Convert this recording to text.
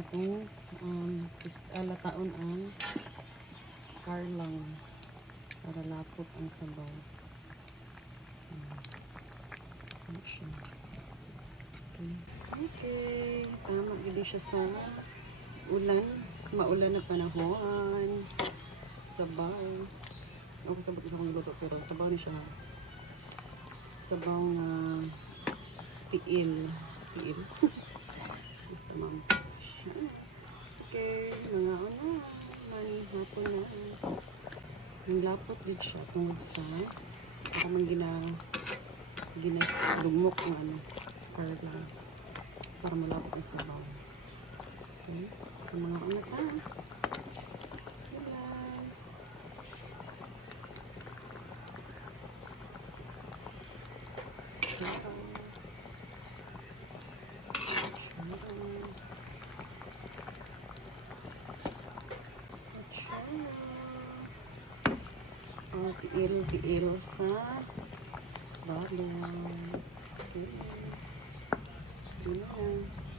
atong lataon ang karlang para lapot ang sabaw. Okay, tama gid siya sa ulan, maulan na panahon. Sabaw. Ako sabot sa akong luto pero sabaw ni siya. Sabaw nga tiil. Basta mampos. Okay, mga ano, hapon na. Ang lapot din siya tungod sa para man ginadugmok ng ano, karla. Para malapot ang sabaw. Okay, so mga ano pa. Tiil sa balon. Okay.